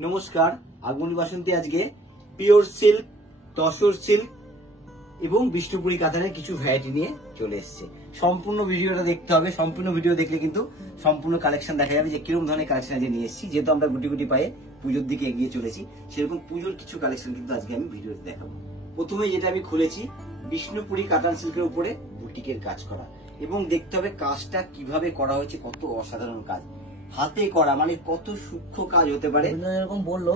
নমস্কার, আগমনী বাসন্তী আজকে pure silk, tussar silk এবং বিষ্ণুপুরি কাতানের কিছু ভ্যারাইটি নিয়ে চলে এসেছে। সম্পূর্ণ ভিডিওটা দেখতে হবে। সম্পূর্ণ ভিডিও দেখলে কিন্তু সম্পূর্ণ কালেকশন দেখা যাবে যে কিরকম ধরনের কালেকশন আজকে নিয়ে এসেছি। যেহেতু আমরা গুটি গুটি পায়ে পুজোর দিকে এগিয়ে চলেছি, সেরকম পুজোর কিছু কালেকশন কিন্তু আজকে আমি ভিডিওতে দেখাবো। প্রথমে যেটা আমি খুলেছি, বিষ্ণুপুরি কাতান সিল্কের উপরে বুটিকের কাজ করা, এবং দেখতে হবে কাজটা কিভাবে করা হয়েছে, কত অসাধারণ কাজ, হাতে করা, মানে কত সূক্ষ্ম কাজ হতে পারে। এরকম বললো,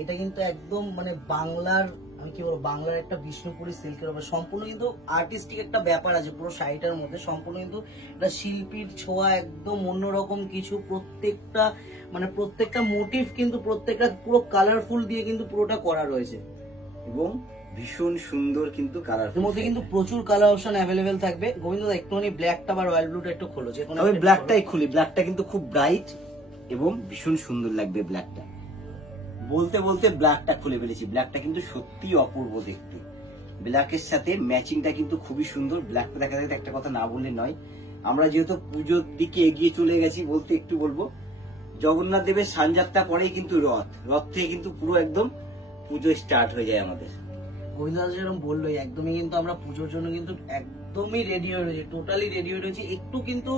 এটা কিন্তু একদম মানে বাংলার, আমি কি বলবো, বাংলার একটা বিষ্ণুপুরি সিল্কের উপর সম্পূর্ণ কিন্তু আর্টিস্টিক একটা ব্যাপার আছে পুরো শাড়িটার মধ্যে। সম্পূর্ণ কিন্তু একটা শিল্পীর ছোঁয়া, একদম অন্যরকম কিছু। প্রত্যেকটা মোটিভ কিন্তু প্রত্যেকটা পুরো কালারফুল দিয়ে কিন্তু পুরোটা করা রয়েছে, এবং ভীষণ সুন্দর কিন্তু কালার। এর মধ্যে কিন্তু প্রচুর কালার অপশন অ্যাভেলেবেল থাকবে। গোবিন্দদা একটুখানি ব্ল্যাকটা বা রয়্যাল ব্লুটা একটু খোলো, যে কোনো ব্ল্যাকটাই খুলি। ব্ল্যাকটা কিন্তু খুব ব্রাইট এবং ভীষণ সুন্দর লাগবে ব্ল্যাকটা। বলতে বলতে ব্ল্যাকটা খুলে ফেলেছি। ব্ল্যাকটা কিন্তু সত্যি অপূর্ব দেখতে। ব্ল্যাকের সাথে ম্যাচিংটা কিন্তু খুবই সুন্দর। ব্ল্যাকটা দেখা যাচ্ছে, একটা কথা না বললে নয়, আমরা যেহেতু পুজোর দিকে এগিয়ে চলে গেছি, বলতে একটু বলবো, জগন্নাথ দেবের সানযাত্রা পরেই কিন্তু রথ থেকে কিন্তু পুরো একদম পুজো স্টার্ট হয়ে যায় আমাদের। গোবিন্দদা যেরকম বললো, একদমই কিন্তু আমরা পুজোর জন্য কিন্তু একদমই রেডি হয়ে রয়েছি, টোটালি রেডি হয়ে রয়েছি। একটু কিন্তু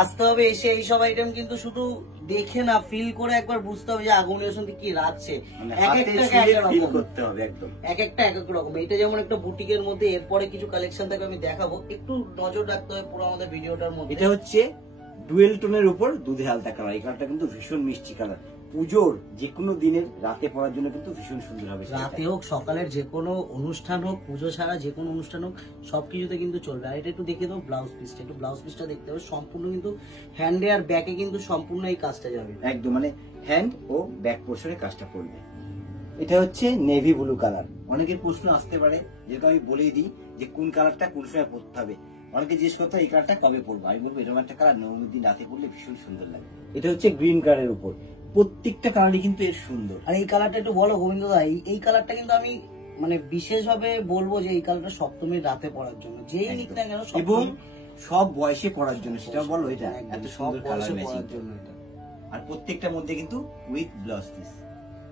আসতে হবে, এসে এইসব আইটেম কিন্তু শুধু দেখে না, ফিল করে একবার বুঝতে হবে যে আগমনী বাসন্তী কি রাখছে। এক একটা এক এক রকম। এটা যেমন একটা বুটিকের মধ্যে, এরপরে কিছু কালেকশন থাকে আমি দেখাবো, একটু নজর রাখতে হবে পুরো আমাদের ভিডিওটার মধ্যে। এটা হচ্ছে ডুয়েল টোনের উপর দুধে হালতা কালার। এই কালারটা কিন্তু ভীষণ মিষ্টি কালার। পুজোর যে কোনো দিনের রাতে পরার জন্য কিন্তু ভীষণ সুন্দর হবে। রাতে হোক, সকালের যে কোনো অনুষ্ঠান হোক, পুজো ছাড়া যে কোনো অনুষ্ঠান হোক, সবকিছুতে কিন্তু চলবে। আর এটা একটু দেখে দাও ব্লাউজ পিসটা, একটু ব্লাউজ পিসটা দেখতে হবে। সম্পূর্ণ কিন্তু হ্যান্ডে আর ব্যাকে কিন্তু সম্পূর্ণ এই কাজটা যাবে, একদম মানে হ্যান্ড ও ব্যাক পোর্শনে কাজটা করবে। এটা হচ্ছে নেভি ব্লু কালার। অনেকের প্রশ্ন আসতে পারে, যেটা আমি বলেই দিই যে কোন কালারটা কোন সময় পরতে হবে। অনেকে জিজ্ঞেস করতে এই কালারটা কবে পরবো, আমি বলবো এরকম একটা কালার নবমীর দিন রাতে পরলে ভীষণ সুন্দর লাগে। এটা হচ্ছে গ্রিন কালারের উপর। প্রত্যেকটা কালারই কিন্তু এর সুন্দর। আর এই কালারটা একটু বলো গোবিন্দদা, এই কালারটা কিন্তু আমি মানে বিশেষভাবে বলবো যে এই কালারটা সপ্তমীর রাতে পরার জন্য, যেই নিক না কেন, এবং সব বয়সে পরার জন্য, সেটা বলো। এটা এত সুন্দর কালার ম্যাচিং, আর প্রত্যেকটার মধ্যে কিন্তু উইথ ব্লাউজ পিস।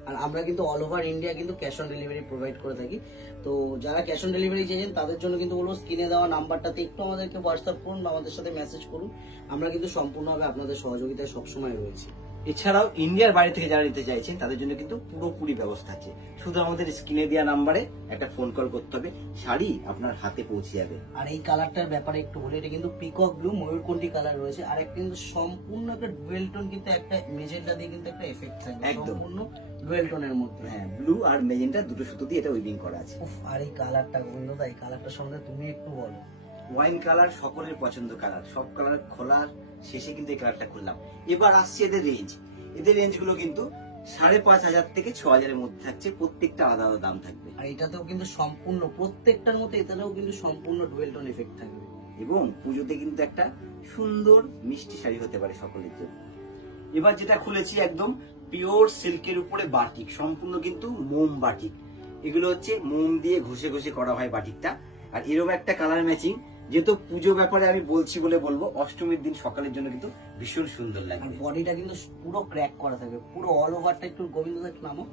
আর আমরা কিন্তু অল ওভার ইন্ডিয়া কিন্তু ক্যাশ অন ডেলিভারি প্রোভাইড করে থাকি। তো যারা ক্যাশ অন ডেলিভারি চেয়েছেন তাদের জন্য কিন্তু বলবো, স্ক্রিনে দেওয়া নাম্বারটাতে একটু আমাদেরকে হোয়াটসঅ্যাপ করুন বা আমাদের সাথে মেসেজ করুন। আমরা কিন্তু সম্পূর্ণভাবে আপনাদের সহযোগিতায় সবসময় রয়েছি। এছাড়াও ইন্ডিয়ার বাইরে থেকে যারা নিতে চাইছেন তাদের জন্য কিন্তু পুরোপুরি ব্যবস্থা আছে। শুধু আমাদের স্ক্রিনে দেওয়া নাম্বারে একটা ফোন কল করতে হবে, শাড়ি আপনার হাতে পৌঁছে যাবে। আর এই কালারটার ব্যাপারে একটু বলে, এটা কিন্তু পিকক ব্লু ময়ূরকণ্ঠী কালার রয়েছে, আর একটা কিন্তু সম্পূর্ণ একটা ডুয়েল টোন, কিন্তু একটা মেজেন্টা দিয়ে কিন্তু একটা এফেক্ট থাকবে সম্পূর্ণ ডুয়েল টোনের মধ্যে। হ্যাঁ, ব্লু আর মেজেন্টা দুটো সুতো দিয়ে এটা উইভিং করা আছে। আর এই কালারটা গোবিন্দদা, এই কালারটার সম্বন্ধে তুমি একটু বলো। ওয়াইন কালার সকলের পছন্দ কালার। সব কালার খোলার শেষে কিন্তু এই কালারটা খুললাম। এবার আসছে এদের রেঞ্জ। এদের রেঞ্জ গুলো কিন্তু 5,500 থেকে 6,000 মধ্যে থাকছে। প্রত্যেকটা আলাদা আলাদা দাম থাকবে। আর এটাতেও কিন্তু সম্পূর্ণ প্রত্যেকটার মধ্যে এটাতেও কিন্তু সম্পূর্ণ ডুয়েল টোন এফেক্ট থাকবে, এবং পুজোতে কিন্তু একটা সুন্দর মিষ্টি শাড়ি হতে পারে সকলের জন্য। এবার যেটা খুলেছি, একদম পিওর সিল্কের উপরে বাটিক, সম্পূর্ণ কিন্তু মোম বাটিক। এগুলো হচ্ছে মোম দিয়ে ঘষে ঘষে করা হয় বাটিকটা। আর এরকম একটা কালার ম্যাচিং, যেহেতু পুজো ব্যাপারে আমি বলছি বলে বলবো, অষ্টমীর দিন সকালের জন্য কিন্তু ভীষণ সুন্দর লাগে। আর বডিটা কিন্তু পুরো ক্র্যাক করা থাকবে, পুরো অল ওভারটা, একটু গোবিন্দদা একটু নামো,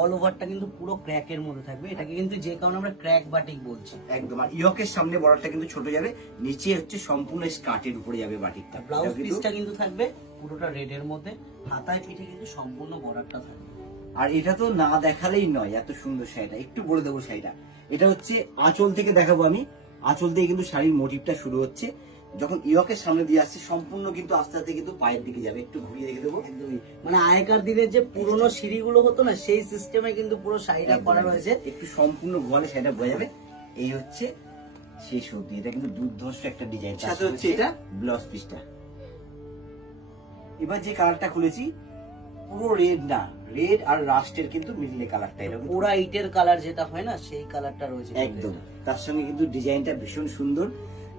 অল ওভারটা কিন্তু পুরো ক্র্যাকের মধ্যে থাকবে। এটাকে কিন্তু যে কারণে আমরা ক্র্যাক বাটিক বলছি। একদম। আর ইয়কের সামনে বর্ডারটা কিন্তু ছোট যাবে, নিচে হচ্ছে সম্পূর্ণ স্কার্টের উপরে যাবে বাটিকটা। ব্লাউজ পিসটা কিন্তু থাকবে পুরোটা রেড এর মধ্যে, হাতায় পিঠে কিন্তু সম্পূর্ণ বর্ডারটা থাকবে। আর এটা তো না দেখালেই নয়, এত সুন্দর শাড়িটা একটু বলে দেবো। শাড়িটা এটা হচ্ছে আঁচল থেকে দেখাবো আমি। আঁচল দিয়ে কিন্তু শাড়ির মোটিভটা শুরু হচ্ছে, যখন ইয়কের সামনে দিয়ে আসছে সম্পূর্ণ কিন্তু আস্তে আস্তে কিন্তু পায়ের দিকে যাবে। একটু ঘুরিয়ে রেখে দেবো। একদমই মানে আগেকার দিনের যে পুরোনো সিঁড়িগুলো হতো না, সেই সিস্টেমে কিন্তু পুরো শাড়িটা করা রয়েছে। একটু সম্পূর্ণ গোয়ালে শাড়িটা বোঝা যাবে। এই হচ্ছে সেই সবজি। এটা কিন্তু দুর্ধর্ষ একটা ডিজাইন। সাথে হচ্ছে এটা ব্লাউজ পিসটা। এবার যে কালারটা খুলেছি, পুরো রেড না, রেড আর রাস্টের কিন্তু মিডলে কালারটা, এরকম পুরা ইটের কালার যেটা হয় না, সেই কালারটা রয়েছে একদম। তার সঙ্গে কিন্তু ডিজাইনটা ভীষণ সুন্দর।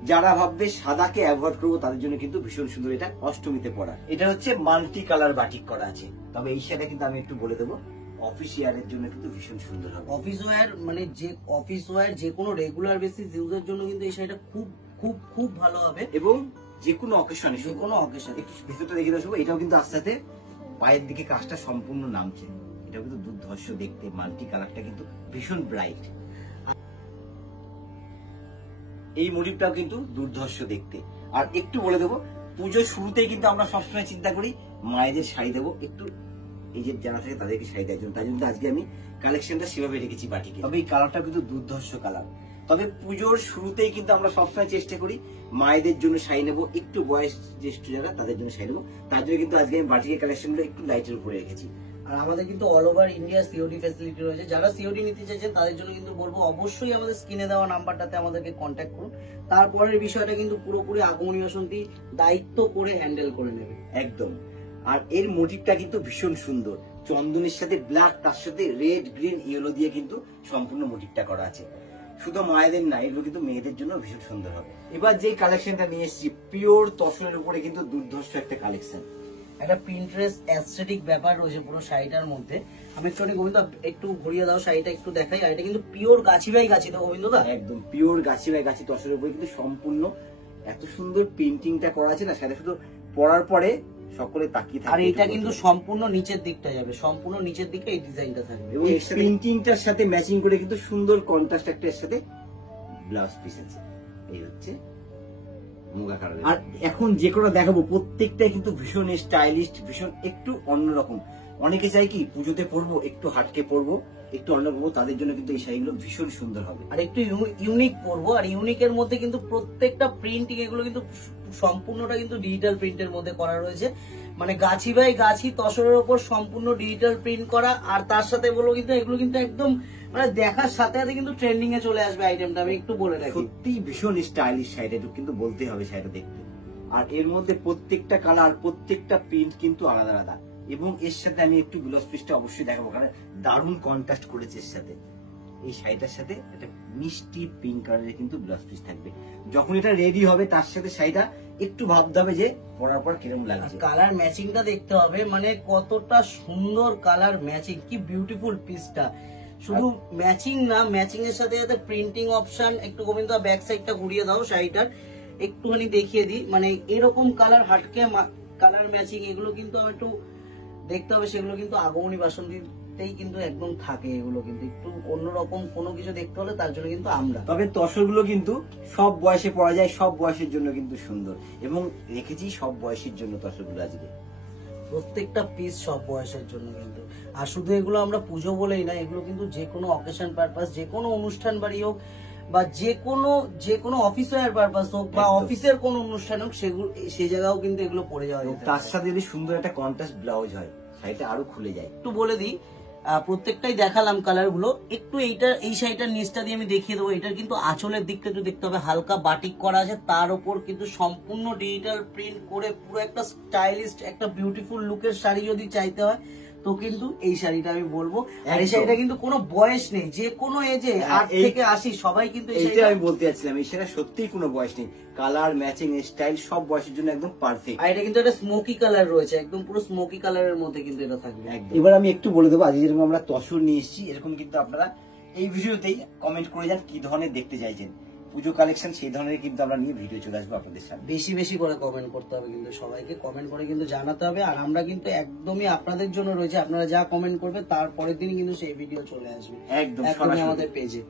যারা ভাববে সাদাকে অ্যাভয়েড করবো তাদের জন্য কিন্তু ভীষণ সুন্দর। এটা অষ্টমীতে পরা। এটা হচ্ছে মাল্টি কালার বাটিক করা আছে। তবে এই শাড়িটা কিন্তু আমি একটু বলে দেবো, অফিস ওয়্যারের জন্য কিন্তু ভীষণ সুন্দর হবে। অফিস ওয়্যার মানে যে অফিস ওয়্যার, যে কোনো রেগুলার বেসিস ইউজের জন্য কিন্তু এই শাড়িটা খুব খুব খুব ভালো হবে। এবং যে কোনো অকেশনে, যে কোনো অকেশনে। একটু ভিতরটা দেখে দেবো। এটাও কিন্তু আস্তে আস্তে পায়ের দিকে কাজটা সম্পূর্ণ নামছে। এটা কিন্তু দুর্ধর্ষ দেখতে, মাল্টি কালারটা কিন্তু ভীষণ ব্রাইট। এই মোটিভটাও কিন্তু দুর্ধর্ষ দেখতে। আর একটু বলে দেবো, পুজোর শুরুতেই কিন্তু আমরা সবসময় চিন্তা করি মায়েদের শাড়ি দেবো, একটু এই যে যারা থাকে তাদেরকে শাড়ি দেওয়ার জন্য। তাই জন্য আজকে আমি কালেকশনটা সেভাবে রেখেছি বাটিকে। তবে এই কালারটা কিন্তু দুর্ধর্ষ কালার। তবে পুজোর শুরুতেই কিন্তু আমরা সবসময় চেষ্টা করি মায়েদের জন্য শাড়ি নেবো, একটু বয়স জ্যেষ্ঠ যারা তাদের জন্য শাড়ি নেবো। তার জন্য কিন্তু আজকে আমি বাটিকের কালেকশনগুলো একটু লাইটের উপরে রেখেছি। আর আমাদের কিন্তু all over India COD facility রয়েছে। যারা সিওডি নিতে চাইছেন তাদের জন্য কিন্তু বলবো অবশ্যই আমাদের স্ক্রিনে দেওয়া নাম্বারটাতে আমাদেরকে কন্ট্যাক্ট করুন। তারপরের বিষয়টা কিন্তু পুরোপুরি আগমনী বাসন্তী দায়িত্ব করে হ্যান্ডেল করে নেবে একদম। আর এর মোটিভটা কিন্তু ভীষণ সুন্দর, চন্দনের সাথে ব্ল্যাক, তার সাথে রেড, গ্রিন, ইয়েলো দিয়ে কিন্তু সম্পূর্ণ মোটিভটা করা আছে। শুধু মায়েদের না, এগুলো কিন্তু মেয়েদের জন্য ভীষণ সুন্দর হবে। এবার যে কালেকশনটা নিয়ে এসেছি পিওর তসরের উপরে কিন্তু দুর্ধর্ষ একটা কালেকশন। একটা প্রিন্টারেস্ট অ্যাস্থেটিক ব্যাপার রয়েছে পুরো শাড়িটার মধ্যে। আমি একটু গোবিন্দ একটু ঘুরিয়ে দাও শাড়িটা একটু দেখাই। আর এটা কিন্তু পিওর গাছি বাই গাছি তো গোবিন্দ দা, একদম পিওর গাছি বাই গাছি তসরের উপরে কিন্তু সম্পূর্ণ এত সুন্দর প্রিন্টিংটা করা আছে না, সেটা শুধু পরার পরে সকলে তাকিয়ে থাকে। আর এটা কিন্তু সম্পূর্ণ নিচের দিকটা যাবে, সম্পূর্ণ নিচের দিকে এই ডিজাইনটা থাকবে এবং এই প্রিন্টিংটার সাথে ম্যাচিং করে কিন্তু সুন্দর কন্ট্রাস্ট একটা এর সাথে ব্লাউজ পিস আছে। এই হচ্ছে মুগা কালার। আর এখন যে কোনো দেখাবো প্রত্যেকটাই কিন্তু ভীষণ স্টাইলিশ, ভীষণ একটু অন্যরকম। অনেকে চাই কি পুজোতে পরবো, একটু হাটকে পরবো, একটু অন্য পরবো, তাদের জন্য কিন্তু এই শাড়িগুলো ভীষণ সুন্দর হবে। আর একটু ইউনিক পরবো। আর ইউনিকের মধ্যে কিন্তু প্রত্যেকটা প্রিন্টিং এগুলো কিন্তু সম্পূর্ণটা কিন্তু ডিজিটাল প্রিন্টের মধ্যে করা রয়েছে। মানে গাছি বাই গাছি তসরের উপর সম্পূর্ণ ডিজিটাল প্রিন্ট করা। আর তার সাথে বলবো কিন্তু এগুলো কিন্তু একদম মানে দেখার সাথে সাথে কিন্তু ট্রেন্ডিং এ চলে আসবে আইটেমটা। আমি একটু বলে রাখি, সত্যি ভীষণ স্টাইলিশ শাড়িটা, একটু কিন্তু বলতে হবে শাড়িটা দেখতে। আর এর মধ্যে প্রত্যেকটা কালার, প্রত্যেকটা প্রিন্ট কিন্তু আলাদা আলাদা। এবং এর সাথে আমি একটু ব্লাউজ পিসটা অবশ্যই দেখাবো, কারণ দারুণ কন্ট্রাস্ট করেছে এর সাথে। এই শাড়িটার সাথে একটা মিষ্টি পিঙ্ক কালারের কিন্তু ব্লাউজ পিস থাকবে। যখন এটা রেডি হবে তার সাথে শাড়িটা একটু ভাবতে হবে যে পরার পর কিরকম লাগছে। কালার ম্যাচিংটা দেখতে হবে, মানে কতটা সুন্দর কালার ম্যাচিং, কি বিউটিফুল পিসটা। শুধু ম্যাচিং না, ম্যাচিং এর সাথে সাথে প্রিন্টিং অপশন। একটু গোবিন্দ ব্যাক সাইডটা ঘুরিয়ে দাও শাড়িটার, একটুখানি দেখিয়ে দিই। মানে এরকম কালার হাটকে কালার ম্যাচিং এগুলো কিন্তু একটু দেখতে হবে। সেগুলো কিন্তু আগমনী বাসন্তীতেই কিন্তু একদম থাকে। এগুলো কিন্তু একটু অন্যরকম কোনো কিছু দেখতে হলে তার জন্য কিন্তু আমরা। তবে তসরগুলো কিন্তু সব বয়সে পরা যায়, সব বয়সের জন্য কিন্তু সুন্দর। এবং রেখেছি সব বয়সের জন্য তসরগুলো আজকে, প্রত্যেকটা পিস সব বয়সের জন্য কিন্তু। আর শুধু এগুলো আমরা পুজো বলেই না, এগুলো কিন্তু যে কোনো অকেশন পারপাস, যে কোনো অনুষ্ঠান বাড়ি হোক বা যে কোনো অফিস ওয়ার পারপাস হোক বা অফিসের কোন অনুষ্ঠান হোক, সেগুলো সে জায়গাও কিন্তু এগুলো পরে যাওয়া যায়। তার সাথে যদি সুন্দর একটা কন্ট্রাস্ট ব্লাউজ হয়, শাড়িটা আরো খুলে যায়। একটু বলে দিই, প্রত্যেকটাই দেখালাম কালার গুলো। একটু এই শাড়িটার নিচটা দিয়ে আমি দেখিয়ে দেবো। এটার কিন্তু আঁচলের দিকটা একটু দেখতে হবে, হালকা বাটিক করা আছে, তার উপর কিন্তু সম্পূর্ণ ডিজিটাল প্রিন্ট করে পুরো একটা স্টাইলিশ একটা বিউটিফুল লুকের শাড়ি যদি চাইতে হয় তো কিন্তু এই শাড়িটা আমি বলবো। আর এই শাড়িটা কিন্তু কোনো বয়স নেই, যে কোনো এজে 8 থেকে 80 সবাই কিন্তু এইটা আমি বলতে যাচ্ছিলাম। এই শাড়িটা সত্যিই কোনো বয়স নেই, কালার ম্যাচিং স্টাইল সব বয়সের জন্য একদম পারফেক্ট। আর এটা কিন্তু একটা স্মোকি কালার রয়েছে, একদম পুরো স্মোকি কালারের মধ্যে কিন্তু এটা থাকবে। এবার আমি একটু বলে দেবো, আজকে যেরকম আমরা তসর নিয়ে এসেছি, এরকম কিন্তু আপনারা এই ভিডিওতেই কমেন্ট করে যান কি ধরনের দেখতে চাইছেন পুজো কালেকশন, সেই ধরনের কিন্তু আমরা নিয়ে ভিডিও চলে আসবো আপনাদের সাথে। বেশি বেশি করে কমেন্ট করতে হবে কিন্তু, সবাইকে কমেন্ট করে কিন্তু জানাতে হবে। আর আমরা কিন্তু একদমই আপনাদের জন্য রয়েছে, আপনারা যা কমেন্ট করবে তারপরের দিনই কিন্তু সেই ভিডিও চলে আসবে একদম আমাদের পেজে।